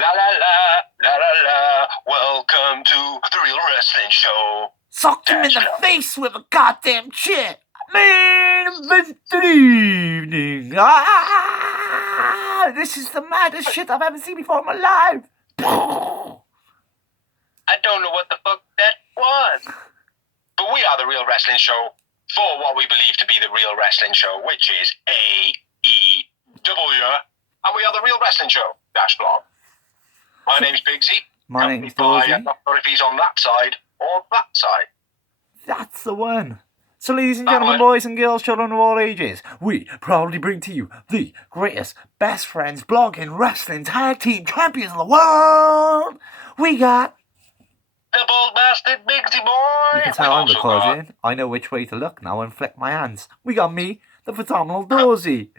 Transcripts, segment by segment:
La la la, la la la, welcome to the Real Wrestling Show. Socked him in the face with a goddamn chair. Main event of the evening. This is the maddest shit I've ever seen before in my life. I don't know what the fuck that was. But we are the Real Wrestling Show for what we believe to be the Real Wrestling Show, which is AEW. And we are the Real Wrestling Show _blog. My name's Bigsy. My name's Dorsey. I'm not sure if he's on that side or that side. That's the one. So ladies and gentlemen, boys and girls, children of all ages, we proudly bring to you the greatest, best friends, blogging, wrestling, tag team champions of the world. We got the bald bastard Bigsy boy. You can tell I'm recording. I know which way to look now and flick my hands. We got me, the phenomenal Dorsey.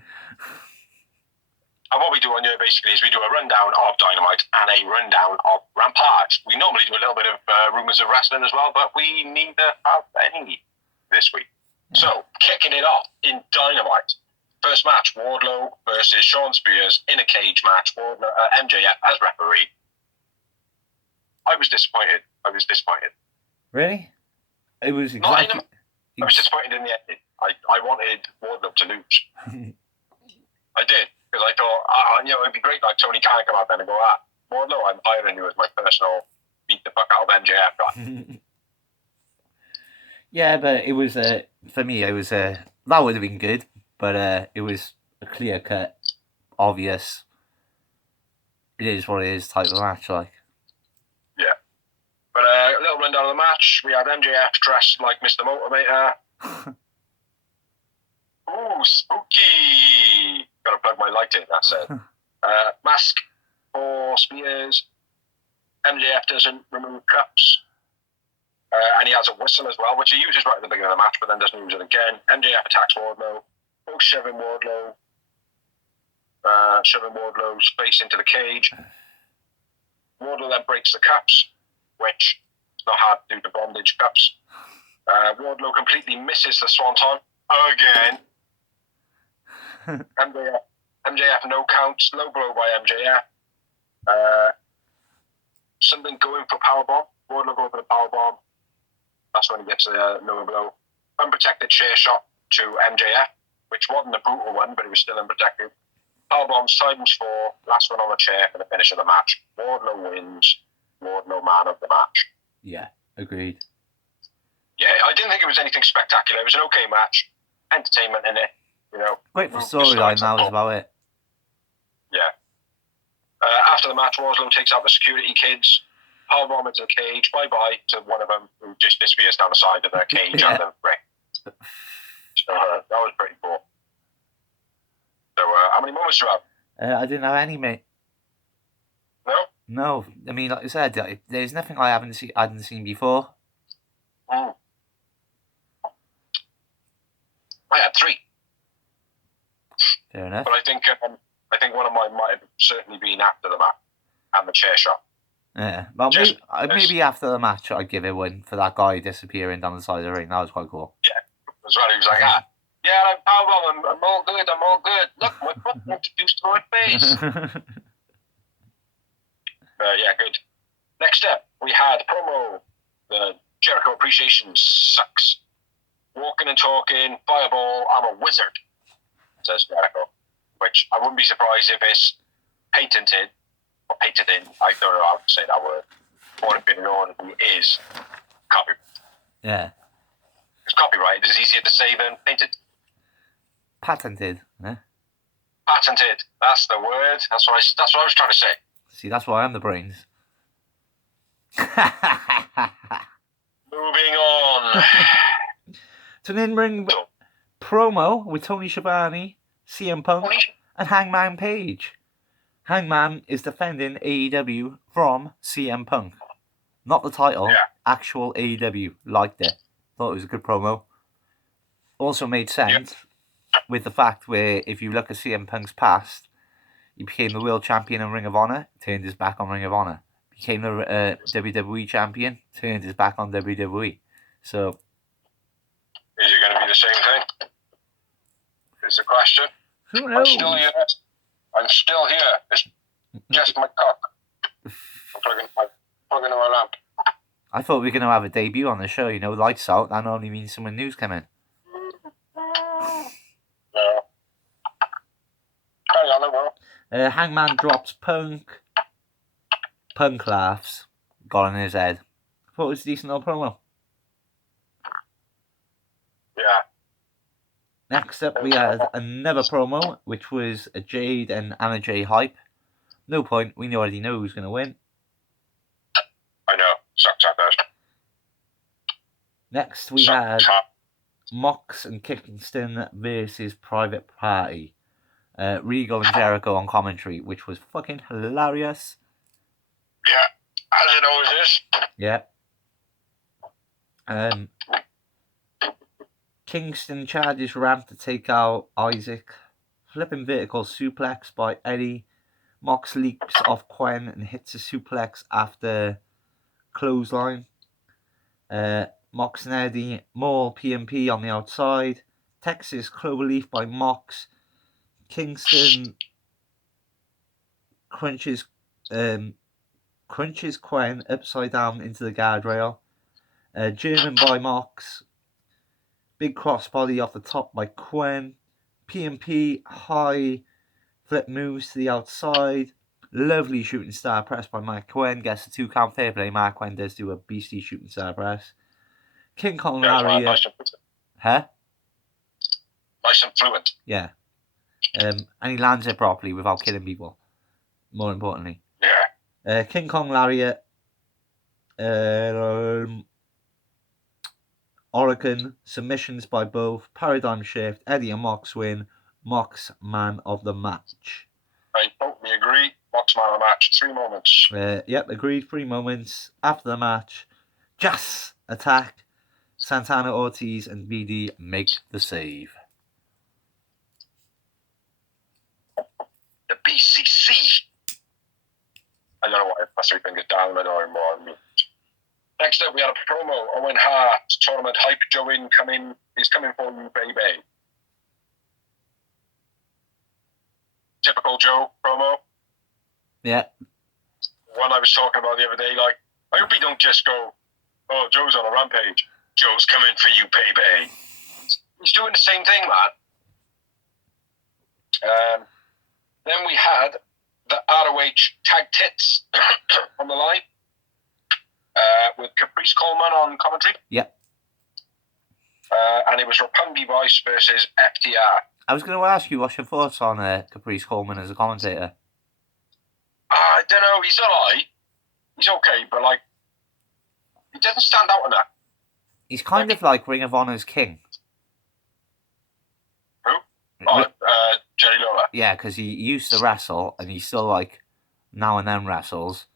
And what we do on here basically is we do a rundown of Dynamite and a rundown of Rampage. We normally do a little bit of rumours of wrestling as well, but we neither have any this week. So, kicking it off in Dynamite. First match, Wardlow versus Shawn Spears in a cage match. MJF as referee. I was disappointed. Really? It was exactly... I was disappointed in the ending. I wanted Wardlow to lose. I did. Because I thought, it'd be great like Tony Khan come out then and go, Wardlow, I'm hiring you as my personal beat the fuck out of MJF guy. Yeah, but it was, for me, it was, that would have been good, but it was a clear-cut, obvious, it is what it is type of match, like. Yeah. But a little rundown of the match, we had MJF dressed like Mr. Motivator. Ooh, spooky! Gotta plug my light in, that's it. Mask for Spears. MJF doesn't remove cups. And he has a whistle as well, which he uses right at the beginning of the match, but then doesn't use it again. MJF attacks Wardlow. Both shoving Wardlow's face into the cage. Wardlow then breaks the cups, which is not hard to do, the bondage cups. Wardlow completely misses the swanton again. MJF no counts, low blow by MJF. Something going for powerbomb. Wardlow going for the powerbomb. That's when he gets a lower blow. Unprotected chair shot to MJF, which wasn't a brutal one, but it was still unprotected. Powerbomb, times 4, last one on the chair for the finish of the match. Wardlow wins. Wardlow man of the match. Yeah, agreed. Yeah, I didn't think it was anything spectacular. It was an okay match. Entertainment in it. Great for storyline, that was about it. Yeah. After the match, Wardlow takes out the security kids, powerbomb into the cage, bye-bye to one of them who just disappears down the side of their cage and the ring. So that was pretty cool. So how many moments do you have? I didn't have any, mate. No? No. I mean, like I said, there's nothing I hadn't seen before. I had 3. Fair enough. But I think one of mine might have certainly been after the match and the chair shot. Yeah, well, maybe after the match I'd give it one for that guy disappearing down the side of the ring. That was quite cool. Yeah, as well. He was like, I'm all good. Look, my foot introduced to my face. Yeah, good. Next up, we had promo. The Jericho Appreciation sucks. Walking and talking, fireball, I'm a wizard, says Jericho. Which I wouldn't be surprised if it's patented. I don't know how to say that word. What had been known is copyright. Yeah. Because copyright is easier to say than patented. Patented, eh? Patented. That's the word. That's what I was trying to say. See, that's why I'm the brains. Moving on. To an in-ring promo with Tony Schiavone, CM Punk, and Hangman Page. Hangman is defending AEW from CM Punk. Not the title, actual AEW. Liked it. Thought it was a good promo. Also made sense with the fact where if you look at CM Punk's past, he became the world champion in Ring of Honor, turned his back on Ring of Honor. Became the WWE champion, turned his back on WWE. So, is it going to be the same thing? It's a question. Who knows? I'm still here. It's just my cock. Plugging my lamp. I thought we were going to have a debut on the show, you know, lights out. That normally means someone new's coming. No. Carry on, bro. Hangman drops Punk. Punk laughs. Got in his head. Thought it was a decent little promo. Yeah. Next up, we had another promo, which was a Jade and Anna Jay hype. No point, we already know who's going to win. I know. Sucks at that. Next, we had Mox and Kingston versus Private Party. Regal and Jericho on commentary, which was fucking hilarious. Yeah, as it always is. Yeah. Kingston charges ramp to take out Isaac. Flipping vertical suplex by Eddie. Mox leaps off Quen and hits a suplex after clothesline. Mox and Eddie, more PMP on the outside. Texas cloverleaf by Mox. Kingston crunches Quen upside down into the guardrail. German by Mox. Big crossbody off the top by Quen. PMP high flip moves to the outside. Lovely shooting star press by Mark Quen. Gets a 2 count. Fair play. Mark Quen does do a beastly shooting star press. King Kong Lariat. Nice and fluent. Yeah. And he lands it properly without killing people. More importantly. Yeah. King Kong Lariat. Oregon. Submissions by both. Paradigm shift. Eddie and Mox win. Mox man of the match. I totally agree. Mox man of the match. 3 moments. Yep, agreed. 3 moments. After the match, Jazz attack. Santana, Ortiz, and BD make the save. The BCC. I don't know why my 3 fingers down. I know more. Next up, we had a promo. Owen Hart, tournament hype. Joe is coming for you, baby. Typical Joe promo. Yeah. One I was talking about the other day. Like, I hope he don't just go, "Oh, Joe's on a rampage. Joe's coming for you, baby." He's doing the same thing, man. Then we had the ROH tag tits on the line with Caprice Coleman on commentary. Yep. And it was Roppongi Vice versus FTR. I was going to ask you what's your thoughts on Caprice Coleman as a commentator. I don't know. He's alright. He's okay, but like, he doesn't stand out enough. He's kind of like Ring of Honor's king. Who? Oh, Jerry Lawler. Yeah, because he used to wrestle, and he still like now and then wrestles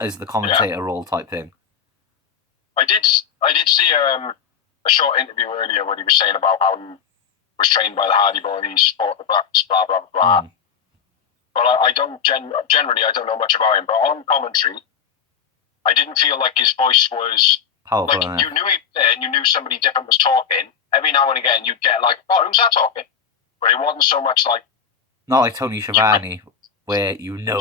as the commentator role type thing. I did see a short interview earlier where he was saying about how he was trained by the Hardy Boys, fought the Bucks, blah blah blah. But I don't generally I don't know much about him. But on commentary, I didn't feel like his voice was powerful. Like you knew he was there and you knew somebody different was talking. Every now and again, you'd get like, "Oh, who's that talking?" But it wasn't so much like not like Tony Schiavone, where you know.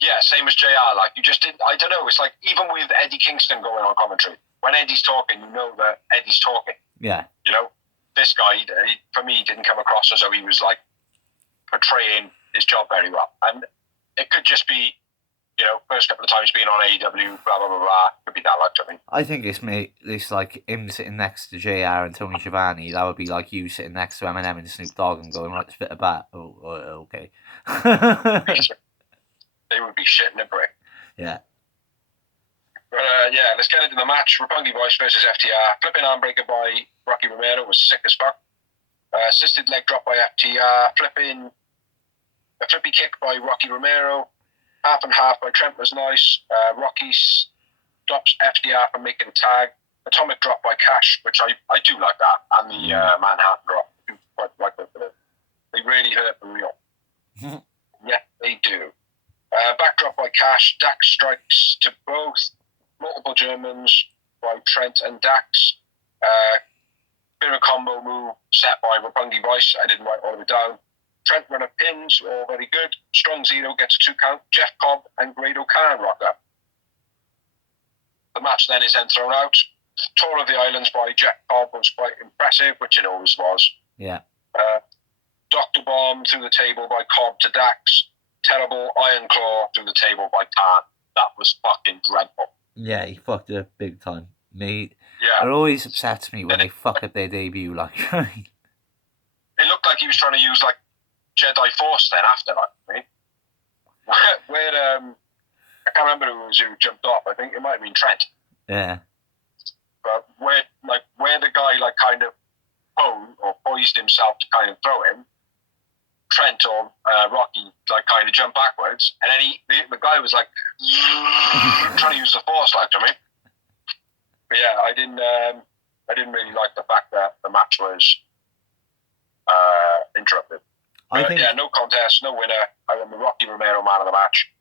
Yeah, same as JR. Like you just didn't. I don't know. It's like even with Eddie Kingston going on commentary, when Eddie's talking, you know that Eddie's talking. Yeah. You know, this guy for me didn't come across as though he was like portraying his job very well, and it could just be, you know, first couple of times being on AEW, blah blah blah blah. Could be that like to me. I think it's like him sitting next to JR and Tony Schiavone. That would be like you sitting next to Eminem and Snoop Dogg and going, "Right, spit a bat." Oh, okay. They would be shitting a brick. Yeah. But let's get into the match. Roppongi Vice versus FTR. Flipping arm breaker by Rocky Romero was sick as fuck. Assisted leg drop by FTR. A flippy kick by Rocky Romero. Half and half by Trent was nice. Rocky stops FDR from making tag. Atomic drop by Cash, which I do like that. And the Manhattan drop. Quite like that. They really hurt for real. Yeah, they do. Backdrop by Cash. Dax strikes to both. Multiple Germans by Trent and Dax. Bit of a combo move set by Roppongi Vice. I didn't write all of it down. Trent runner pins, all very good. Strong Zero gets a 2 count. Jeff Cobb and Grado Khan rock up. The match then is then thrown out. Tour of the Islands by Jeff Cobb was quite impressive, which it always was. Yeah. Dr. Bomb through the table by Cobb to Dax. Terrible Iron Claw through the table by Khan. That was fucking dreadful. Yeah, he fucked it up big time. Mate, Yeah. it always upsets me when they fuck up their debut, like. It looked like he was trying to use, like, Jedi Force then after, like, I mean. Where, I can't remember who jumped off. I think it might have been Trent. Yeah. But where the guy, like, kind of poised himself to kind of throw him, Trent or Rocky, like, kind of jumped backwards, and then the guy was, like, trying to use the Force, like, to me. But yeah, I didn't really like the fact that the match was interrupted. I think, yeah, no contest, no winner. I went with Rocky Romero, man of the match.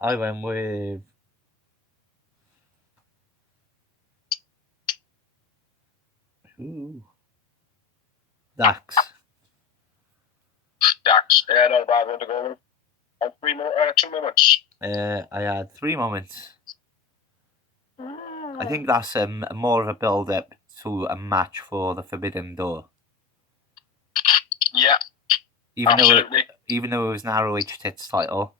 I went with Dax. Yeah, not a bad one to go with. And 2 moments. I had 3 moments. I think that's more of a build-up to a match for the Forbidden Door. Yeah, absolutely. Even though it was an ROH Tits title,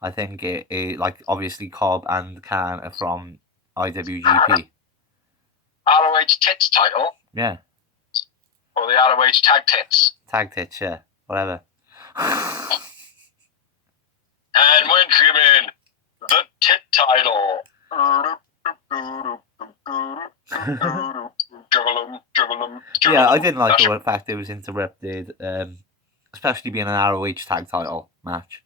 I think it like, obviously Cobb and Khan are from IWGP. ROH Tits title? Yeah. Or the ROH Tag Tits? Tag Tits, yeah. Whatever. And when given the Tit title. Yeah, I didn't like the fact it was interrupted, especially being an ROH tag title match.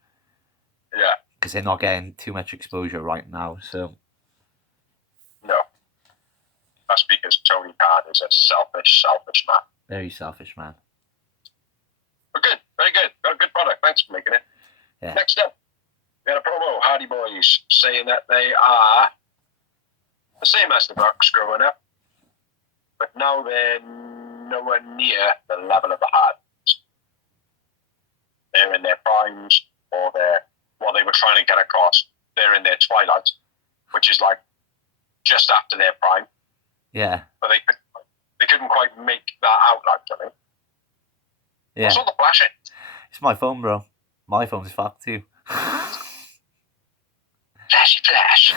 Yeah. Because they're not getting too much exposure right now, so. No. That's because Tony Khan is a selfish man. Very selfish man. But good, very good. Got a good product. Thanks for making it. Yeah. Next up, we had a promo, Hardy Boys, saying that they are the same as the Bucks growing up, but now they're nowhere near the level of the Hardys. They're in their primes, or what they were trying to get across, they're in their twilight, which is like just after their prime. Yeah. But they couldn't quite make that out, like, to me. Yeah. What's all the flashing? It's my phone, bro. My phone's fucked too. Flashy flash.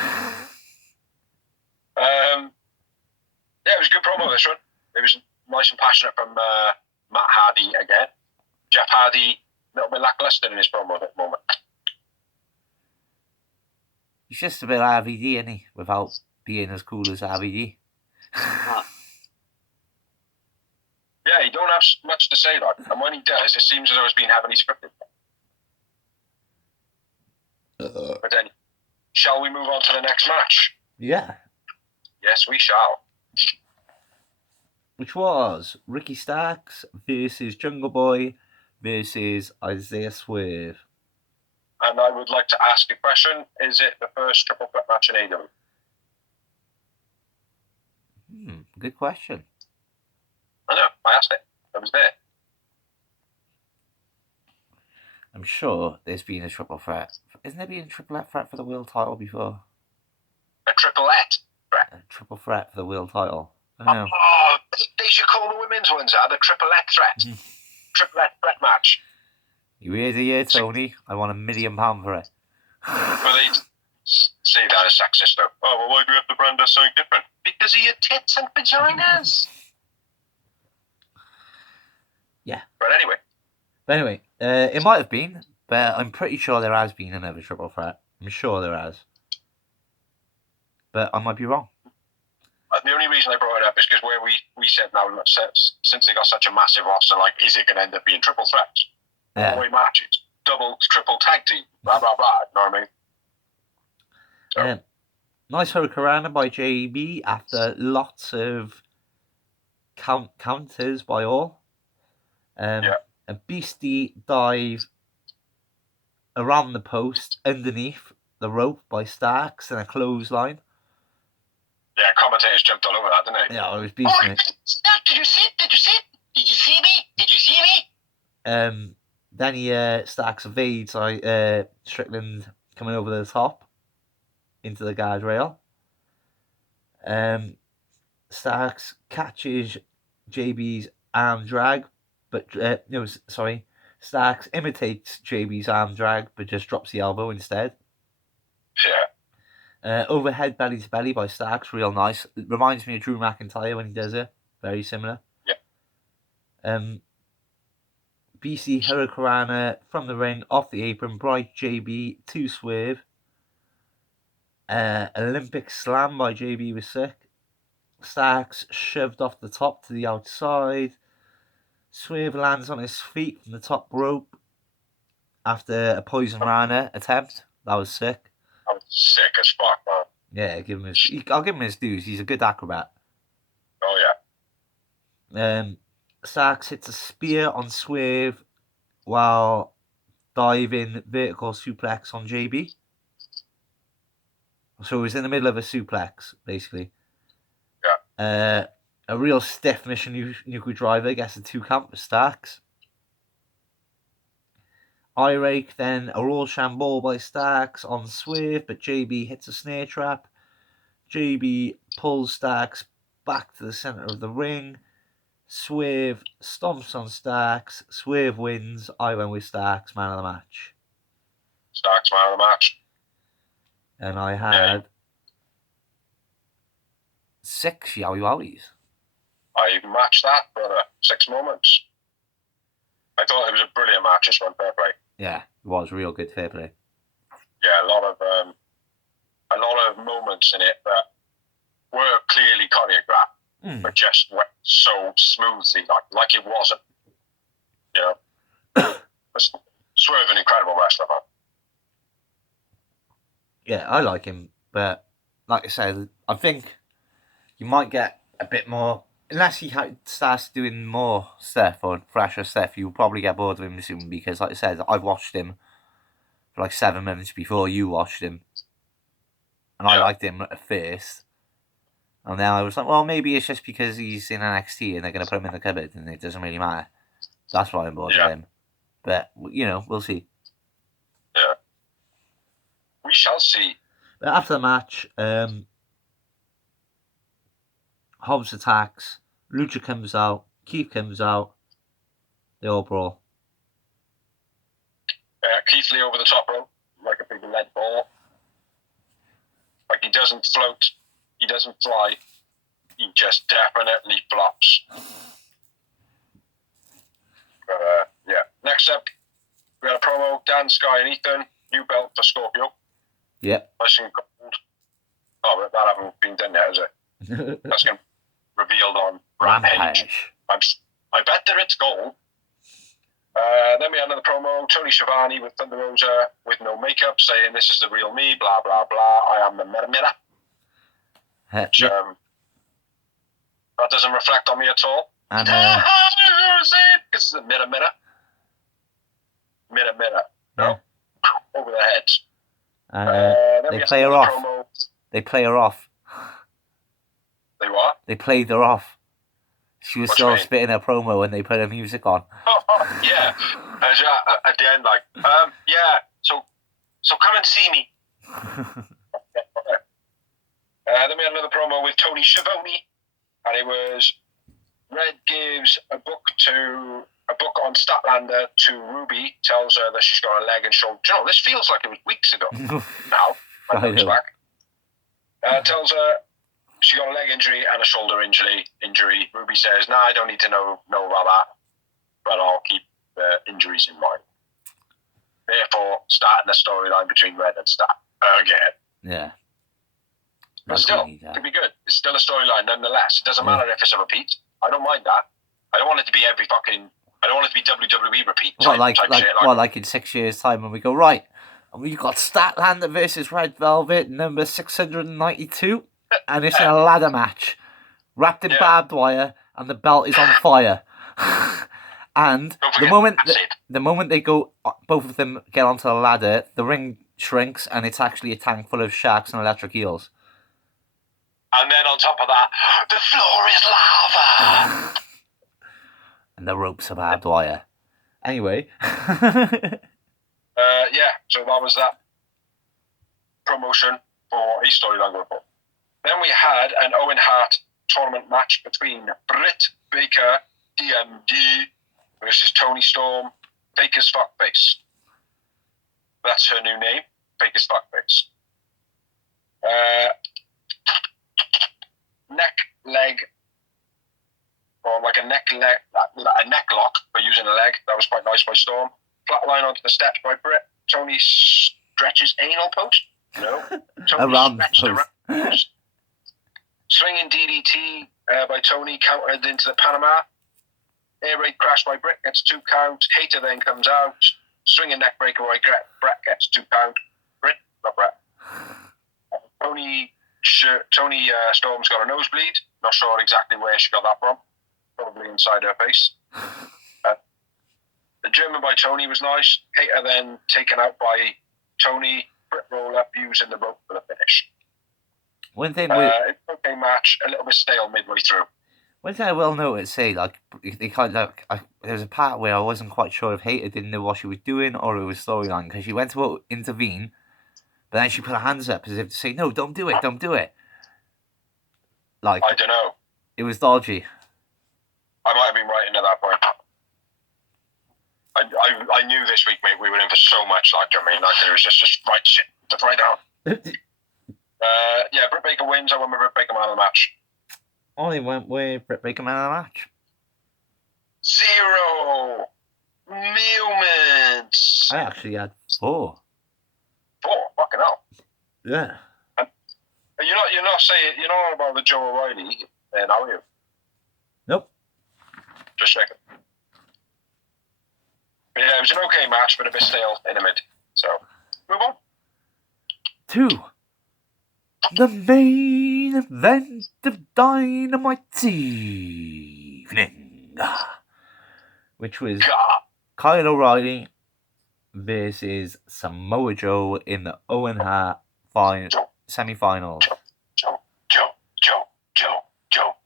Yeah, it was a good promo, this one. It was nice and passionate from Matt Hardy again. Jeff Hardy, a little bit lackluster in his promo at the moment. He's just a bit RVD, isn't he? Without being as cool as RVD. Yeah, he don't have much to say, like, and when he does, it seems as though it's been heavily scripted. But then, shall we move on to the next match? Yeah. Yes, we shall. Which was Ricky Starks versus Jungle Boy versus Isaiah Swerve. And I would like to ask a question. Is it the first triple threat match in AEW? Good question. I know, I asked it. I was there. I'm sure there's been a triple threat. Isn't there been a triple threat for the world title before? A triple-et threat? A triple threat for the world title. I don't know. Oh, they should call the women's ones the triple-et threat. Triple-et threat match. You hear the year, Tony? I want £1 million for it. Well, they say that as sexist, though. Oh, well, why do we have to brand us something different? Because of your tits and vaginas. Yeah. But anyway, it might have been, but I'm pretty sure there has been another triple threat. I'm sure there has. But I might be wrong. The only reason I brought it up is because where we said now, since they got such a massive roster, like, is it going to end up being triple threats? Yeah. Four-way matches, double, triple tag team, blah, blah, blah. You know what I mean? Nice hurricanrana by JB after lots of counters by all. A beastie dive around the post underneath the rope by Starks and a clothesline. Yeah, commentators jumped all over that, didn't they? Yeah, it was beastly. Did you see it? Did you see it? Did you see me? Did you see me? Then he Starks evades Strickland coming over the top into the guardrail. Starks catches JB's arm drag, but Starks imitates JB's arm drag, but just drops the elbow instead. Yeah. Overhead belly to belly by Starks, real nice. It reminds me of Drew McIntyre when he does it. Very similar. Yeah. BC Hurricanrana from the ring, off the apron, Bright JB to Swerve. Olympic slam by JB was sick. Starks shoved off the top to the outside. Swerve lands on his feet from the top rope after a Poison Rana attempt. That was sick. That was sick as fuck, man. Yeah, I'll give him his dues. He's a good acrobat. Oh, yeah. Starks hits a spear on Swerve while diving vertical suplex on JB. So he was in the middle of a suplex, basically. Yeah. A real stiff Mission Nuclear Driver gets a 2 count for Starks. Eye rake, then a roll shambol by Starks on Swerve, but JB hits a snare trap. JB pulls Starks back to the center of the ring. Swerve stomps on Starks. Swerve wins. I went with Starks, man of the match. Starks, man of the match. And I had 6 Yowie Wowies. I matched that, brother. 6 moments. I thought it was a brilliant match, this one, fair play. Yeah, it was real good, fair play. Yeah, a lot of moments in it that were clearly choreographed, but just went so smoothly, like it wasn't. You know, Swerve, an incredible wrestler, man. Yeah, I like him, but like I said, I think you might get a bit more. Unless he starts doing more stuff or fresher stuff, you'll probably get bored of him soon because, like I said, I've watched him for like 7 minutes before you watched him. And I liked him at first. And now I was like, well, maybe it's just because he's in NXT and they're going to put him in the cupboard and it doesn't really matter. That's why I'm bored of him. But, we'll see. Yeah. We shall see. But after the match, Hobbs attacks, Lucha comes out, Keith comes out, they all brawl. Keith Lee over the top rope, like a big lead ball. Like he doesn't float, he doesn't fly, he just definitely flops. Yeah. Next up, we got a promo, Dan, Sky and Ethan, new belt for Scorpio. Yep. Nice and gold. Oh, but that hasn't been done yet, is it? That's going to be revealed on Rampage. I bet that it's gold. Then we had another promo, Tony Schiavone with Thunder Rosa with no makeup, saying this is the real me, blah, blah, blah. I am the Meta Meta. Which, that doesn't reflect on me at all. And this is the Meta Meta. Meta Meta. No? Over their heads. They play her off. Promo. They play her off. They what? They played her off. She was still spitting her promo when they put her music on. Yeah. At the end, so come and see me. Then we had another promo with Tony Schiavone, and it was Red gives a book on Statlander to Ruby, tells her that she's got a leg and shoulder. Do you know, this feels like it was weeks ago now. I know. Back. Tells her she got a leg injury and a shoulder injury. Ruby says, "No, I don't need to know about that, but I'll keep the injuries in mind." Therefore, starting a storyline between Red and Stat again. Yeah. But still, it could be good. It's still a storyline nonetheless. It doesn't matter if it's a repeat. I don't mind that. I don't want it to be I don't want it to be WWE repeat type shit. Like in 6 years' time when we go, right, and we've got Statlander versus Red Velvet, number 692, and it's in a ladder match, wrapped in barbed wire, and the belt is on fire. And the moment they go, both of them get onto the ladder, the ring shrinks, and it's actually a tank full of sharks and electric eels. And then on top of that, the floor is lava. And the ropes are barbed wire. Anyway. Yeah, so that was that promotion for a storyline report. Then we had an Owen Hart tournament match between Britt Baker, DMD, versus Toni Storm, Baker's Fuckface. That's her new name, Baker's Fuckface. Neck leg, or like a neck lock for using a leg. That was quite nice by Storm. Flatline onto the steps by Britt. Tony stretches anal post. No, Tony stretched the post. Swinging DDT by Tony, countered into the Panama. Air raid crash by Britt gets 2 counts. Hater then comes out. Swinging neck breaker by Brett gets 2 count. Britt, not Brett. Tony Storm's got a nosebleed. Not sure exactly where she got that from. Probably inside her face. The German by Tony was nice. Hater then taken out by Tony. Britt roll up using the rope for the finish. One thing okay match, a little bit stale midway through. One thing I will notice, say, like, they kind of, there was a part where I wasn't quite sure if Hater didn't know what she was doing or it was storyline, because she went to intervene, but then she put her hands up as if to say, no, don't do it. Like, I don't know. It was dodgy. I might have been right into that point. I knew this week, mate, we were in for so much, like, I mean, like, there was just right shit to write down. Yeah, Britt Baker wins. I went with Britt Baker man of the match. I went with Britt Baker man of the match. 0 moments. I actually had 4. 4? Fucking hell. Yeah. And you're not saying, you're not on about the Joe O'Reilly then, are you? Nope. Just checking. But yeah, it was an okay match, but a bit stale in the mid. So, move on. 2. The main event of Dynamite evening, which was Kyle O'Reilly versus Samoa Joe in the Owen Hart semi-finals. Joe.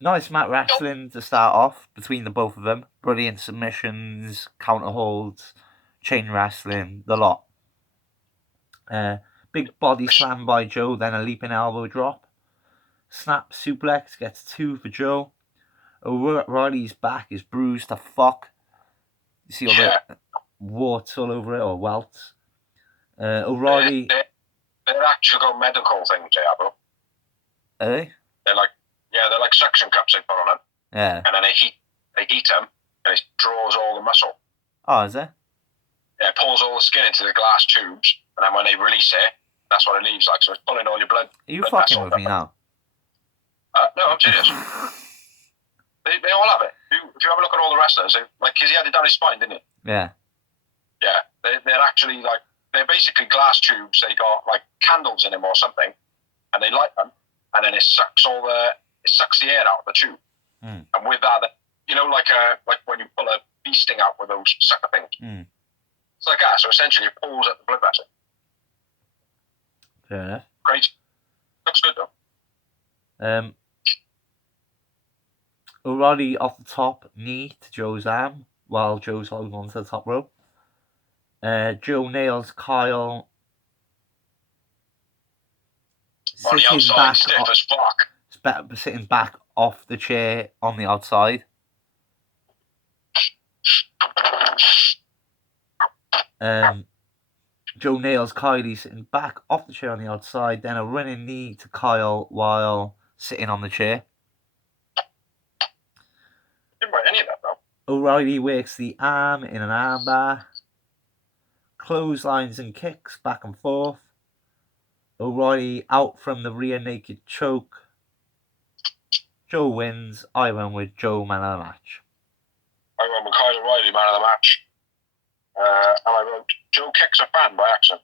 Nice mat wrestling to start off between the both of them. Brilliant submissions, counter holds, chain wrestling, the lot. Big body slam by Joe, then a leaping elbow drop. Snap suplex gets 2 for Joe. O'Reilly's back is bruised to fuck. You see all the warts all over it, or welts. O'Reilly... They're actual medical things, bro. Are they? They're like suction cups they put on them. Yeah. And then they heat them, and it draws all the muscle. Oh, is it? Yeah, it pulls all the skin into the glass tubes, and then when they release it, that's what it leaves like. So it's pulling all your blood. Are you fucking with me now? No, I'm serious. They all have it. If you have a look at all the wrestlers, because he had it down his spine, didn't he? Yeah. Yeah, they're actually they're basically glass tubes. They got like candles in them or something, and they light them, and then it sucks the air out of the tube. Mm. And with that, like when you pull a bee sting out with those sucker things. Mm. It's like that. So essentially, it pulls at the blood vessel. Fair enough. Great. Looks good though. O'Reilly off the top, knee to Joe's arm while Joe's holding on to the top rope. Joe nails Kyle on the outside, stiff as fuck. Sitting back off the chair on the outside. Joe nails Kylie sitting back off the chair on the outside, then a running knee to Kyle while sitting on the chair. Didn't write any of that though. O'Reilly works the arm in an armbar. Clotheslines and kicks back and forth. O'Reilly out from the rear naked choke. Joe wins. I went with Joe man of the match. I went with Kyle O'Reilly man of the match. And I wrote Joe kicks a fan by accident.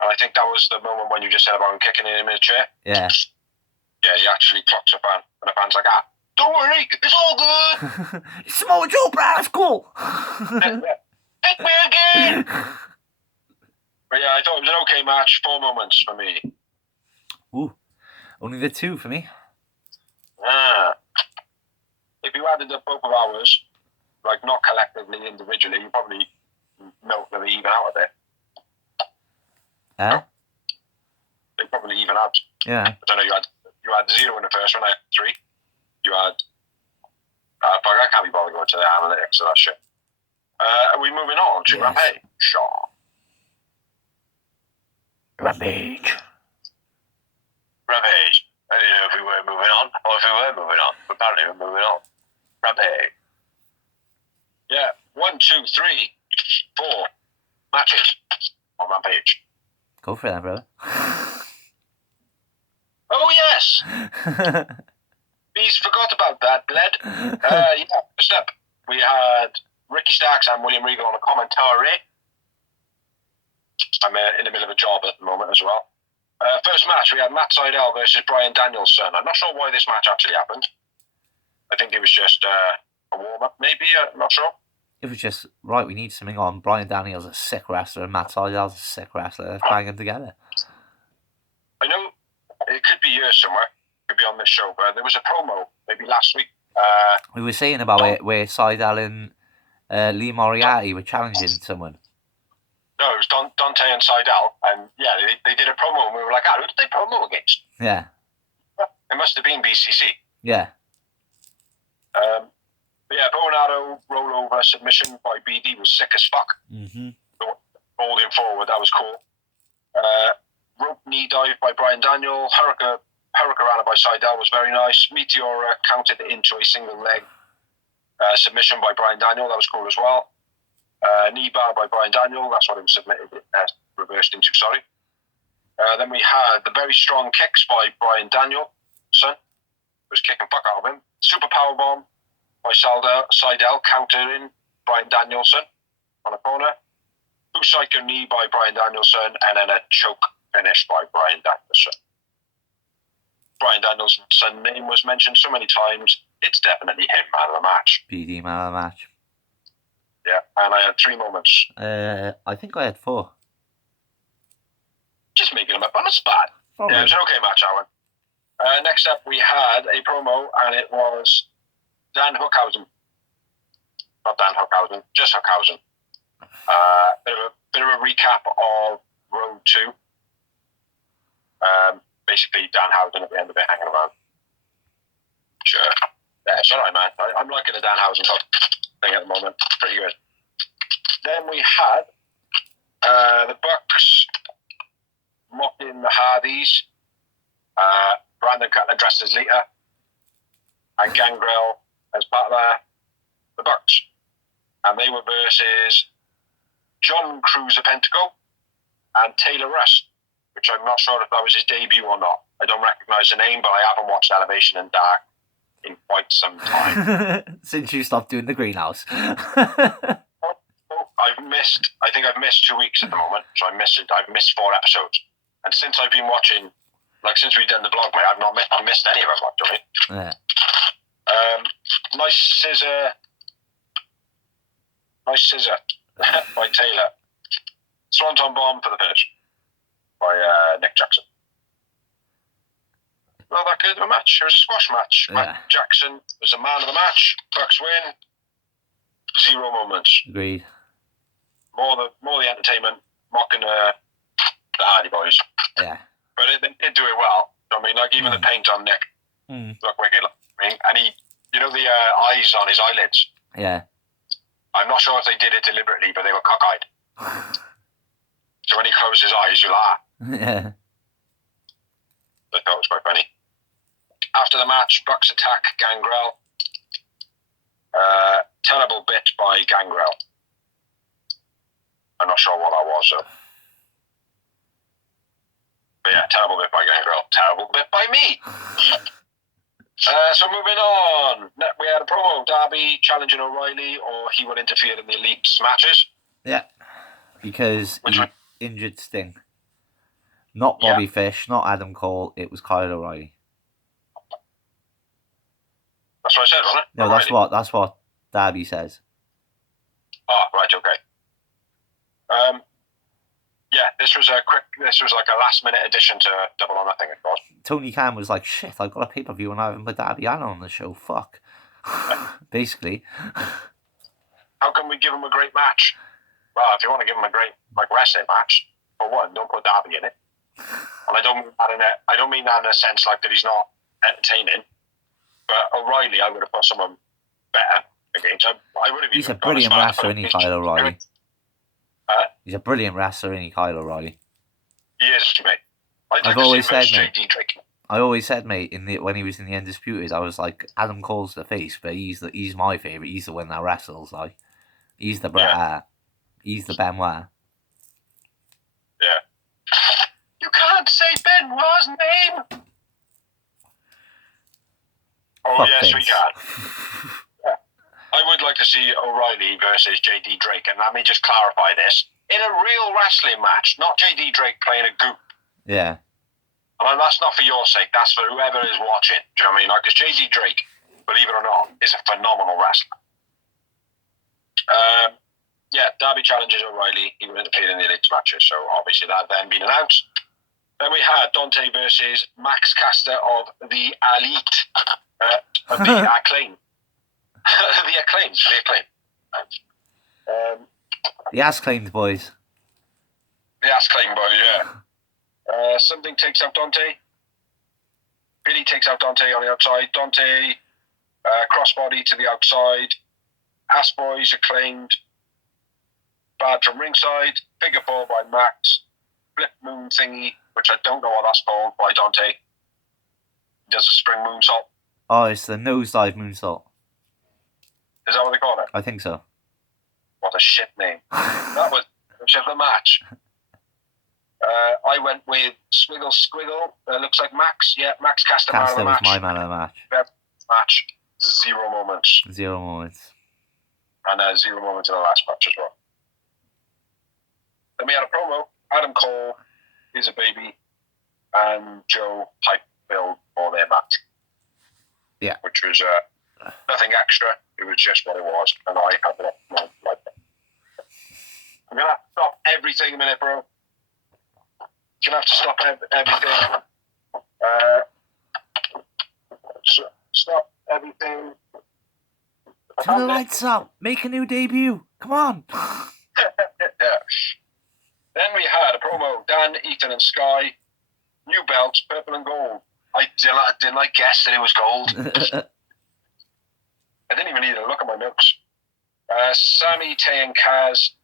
And I think that was the moment when you just said about him kicking him in the chair. Yeah. Yeah, he actually clocks a fan. And the fan's like, don't worry, it's all good. Samoa Joe, bro, that's cool. Hit me again. But yeah, I thought it was an okay match. 4 moments for me. Ooh, only the 2 for me. If you added up both of ours, like not collectively, individually, you probably milk them even out a bit. Eh? They probably even out. Yeah. I don't know. You had 0 in the first one. I had 3. You had. Fuck, I can't be bothered going to the analytics of that shit. Are we moving on to Rampage? Sure. Rampage. Rampage. I didn't know if we were moving on or if we were moving on. But apparently we're moving on. Rampage. Yeah. 1, 2, 3, 4 matches on Rampage. Go for that, brother. Oh, yes! He's forgot about that, Bled. Yeah, first up, we had Ricky Starks and William Regal on a commentary. I'm in the middle of a job at the moment as well. First match, we had Matt Sydal versus Bryan Danielson. I'm not sure why this match actually happened. I think it was just a warm-up, maybe. I'm not sure. It was just, right, we need something on. Bryan Daniels a sick wrestler and Matt Sydal's a sick wrestler. Let's bang them together. I know it could be here somewhere. It could be on this show, but there was a promo maybe last week. We were saying about it where Sydal and Lee Moriarty were challenging someone. No, it was Dante and Sydal, and yeah, they did a promo, and we were like, who did they promo against? Yeah. It must have been BCC. Yeah. But yeah, Bonado rollover submission by BD was sick as fuck. Mm-hmm. Holding forward, that was cool. Rope knee dive by Bryan Daniel. Hurricanrana by Sydal was very nice. Meteora counted into a single leg submission by Bryan Daniel. That was cool as well. Knee bar by Bryan Daniel. That's what it was reversed into, sorry. Then we had the very strong kicks by Bryan Danielson. Was kicking fuck out of him. Super powerbomb by Sydal, countering Bryan Danielson on a corner. Psycho knee by Bryan Danielson, and then a choke finish by Bryan Danielson. Bryan Danielson's name was mentioned so many times, it's definitely him, man of the match. BD man of the match. Yeah, and I had 3 moments. I think I had 4. Just making them up on the spot. Probably. Yeah, it was an okay match, Alan. Next up, we had a promo, and it was Dan Hookhausen. Not Dan Hookhausen, just Hookhausen. Bit of a recap of Road 2. Basically, Dan Housen at the end of it hanging around. Sure. Yeah, it's alright, man. I'm liking the Dan Housen thing at the moment. Pretty good. Then we had the Bucks mocking the Hardys. Brandon Cutler dressed as Lita. And Gangrel as part of the Bucks. And they were versus John Cruiser Pentacle and Taylor Russ, which I'm not sure if that was his debut or not. I don't recognise the name, but I haven't watched Elevation and Dark in quite some time. Since you stopped doing the greenhouse. I think I've missed 2 weeks at the moment, so I've missed 4 episodes. And since I've been watching, since we've done the blog, mate, I've missed any of them, actually. Yeah. Nice scissor by Taylor. Swanton bomb for the finish by Nick Jackson. Not that good of a match. It was a squash match. Yeah. Matt Jackson was a man of the match. Bucks win. 0 moments. Agreed. More the entertainment, mocking the Hardy Boys. Yeah. But they did do it well. I mean, even the paint on Nick looked wicked. And he, the eyes on his eyelids. Yeah. I'm not sure if they did it deliberately, but they were cockeyed. So when he closed his eyes, you laugh. Yeah. I thought it was quite funny. After the match, Bucks attack Gangrel. Terrible bit by Gangrel. I'm not sure what that was, though. But yeah, terrible bit by Gangrel. Terrible bit by me. So moving on. We had a promo. Darby challenging O'Reilly, or he will interfere in the Elite's matches. Yeah. Because he injured Sting. Not Bobby Fish, not Adam Cole, it was Kyle O'Reilly. That's what I said, wasn't it? No, O'Reilly. that's what Darby says. Oh, right, okay. This was like a last minute addition to Double or Nothing, of course. Tony Khan was like, shit, I've got a pay-per-view and I haven't put Darby Allin on the show, fuck. Basically. How can we give him a great match? Well, if you want to give him a great wrestling match, for one, don't put Darby in it. And I don't mean that in a sense like that he's not entertaining. But O'Reilly, I would have put someone better against. I would have. He's a brilliant wrestler, isn't he, Kyle O'Reilly? He's a brilliant wrestler, isn't he, Kyle O'Reilly? He is, mate. I've always said, mate. I always said, mate, when he was in the Undisputed, I was like, Adam Cole's the face, but he's my favourite. He's the one that wrestles, like. He's the Bret Hart. He's the Benoit. Yeah. You can't say Benoit's name! Oh, Fuck yes, this. we can. Yeah. I would like to see O'Reilly versus JD Drake, and let me just clarify this. In a real wrestling match, not JD Drake playing a goop. Yeah. And that's not for your sake, that's for whoever is watching. Do you know what I mean? Like, because JD Drake, believe it or not, is a phenomenal wrestler. Darby challenges O'Reilly. He will interfere in the elite matches, so obviously that then been announced. Then we had Dante versus Max Caster of the Elite. Of the Acclaim. The Acclaim. The Ass-Claimed boys. The Ass-Claim boys, yeah. Something takes out Dante. Billy takes out Dante on the outside. Dante, crossbody to the outside. Ass boys Acclaimed. Bad from ringside. Figure four by Max. Flip moon thingy, which I don't know what that's called, by Dante. He does a spring moonsault. Oh, it's the nosedive moonsault. Is that what they call it? I think so. What a shit name. That was the match. I went with Swiggle Squiggle. Looks like Max. Yeah, Max Caster man of the was match. my man of the match. Match. 0 moments. 0 moments. And 0 moments in the last match as well. Then we had a promo. Adam Cole is a baby. And Joe hype build for their match. Yeah. Which was nothing extra. It was just what it was. And I had it like that. I'm going to have to stop everything a minute, bro. You're going to have to stop everything. Stop everything. Turn the lights up. Make a new debut. Come on. Yeah. Then we had a promo. Dan, Ethan, and Sky. New belts, purple and gold. Didn't I guess that it was gold? I didn't even need to look at my notes. Sammy, Tay, and Kaz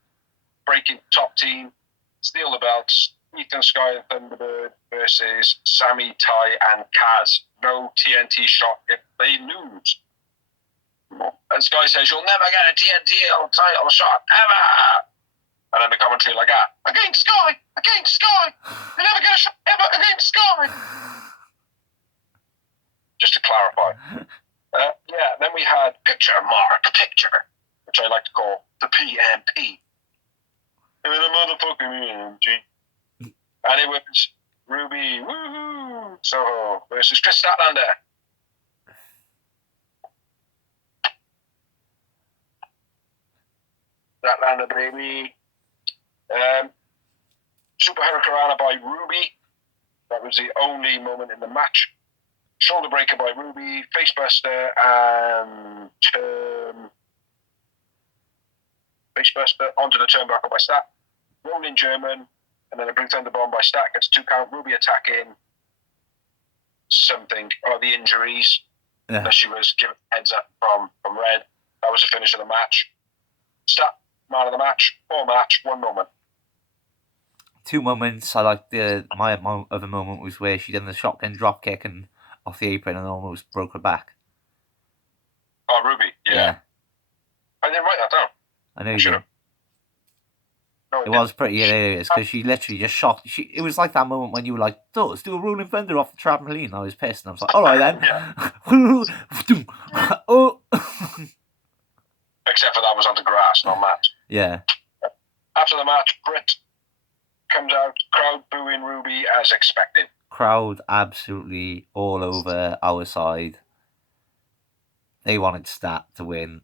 breaking top team. Steal the belts. Ethan, Sky, and Thunderbird versus Sammy, Ty, and Kaz. No TNT shot if they lose. And Sky says, you'll never get a TNT title shot ever. And then the commentary like that. Against Sky! Against Sky! You never get a shot ever against Sky! Just to clarify. Then we had Picture, which I like to call the PMP. It was a motherfucking PMP. And it was Ruby, woohoo, Soho versus Chris Statlander. Statlander, baby. Super Hurricanrana by Ruby. That was the only moment in the match. Shoulder breaker by Ruby. Facebuster and Facebuster onto the turnbuckle by Stat. Rolling German. And then a Blue Thunder Bomb by Stat gets 2 count. Ruby attacking something. Or the injuries. Yeah. That she was given heads up from Red. That was the finish of the match. Stat, man of the match. 4 match, 1 moment. 2 moments. I like my other moment was where she did the shotgun drop kick and off the apron and almost broke her back. Oh, Ruby, yeah. I didn't write that down. I know you did. No, it was pretty hilarious because she literally just shot. It was like that moment when you were like, let's do a rolling thunder off the trampoline. I was pissed and I was like, all right then. Oh. Except for that was on the grass, not match. Yeah. After the match, Britt comes out, crowd booing Ruby as expected. Crowd absolutely all over our side. They wanted Stat to win.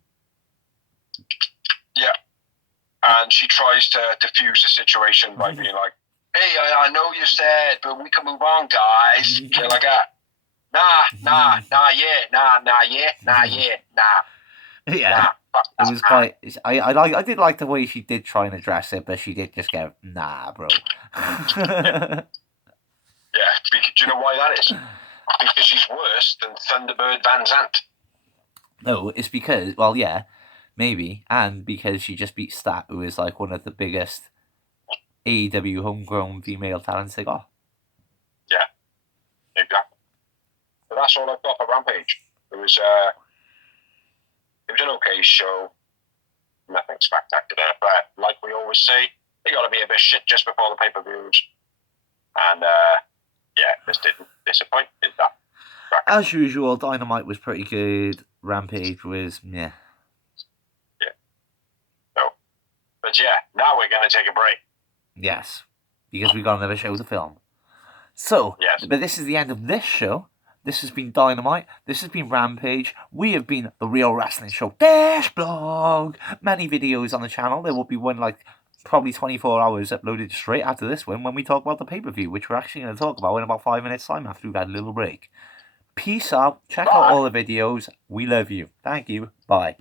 Yeah. And she tries to diffuse the situation by being like, hey, I know you said, but we can move on, guys. They're like that. Nah, yeah. It was quite. I did like the way she did try and address it, but she did just go, nah, bro. Yeah, do you know why that is? Because she's worse than Thunderbird Van Zant. No, it's because, well, yeah, maybe, and because she just beat Stat, who is like one of the biggest AEW homegrown female talents they got. Yeah, exactly. So that's all I've got for Rampage. It was an okay show. Nothing spectacular, but like we always say, they got to be a bit shit just before the pay-per-views. And yeah, this didn't disappoint, did that? As usual, Dynamite was pretty good. Rampage was, yeah. So, but yeah, now we're going to take a break. Yes, because we got another show to film. So, yes. But this is the end of this show. This has been Dynamite. This has been Rampage. We have been the Real Wrestling Show Dash Blog. Many videos on the channel. There will be one like probably 24 hours uploaded straight after this one when we talk about the pay-per-view, which we're actually going to talk about in about 5 minutes time after we've had a little break. Peace out. Check out all the videos. We love you. Thank you. Bye.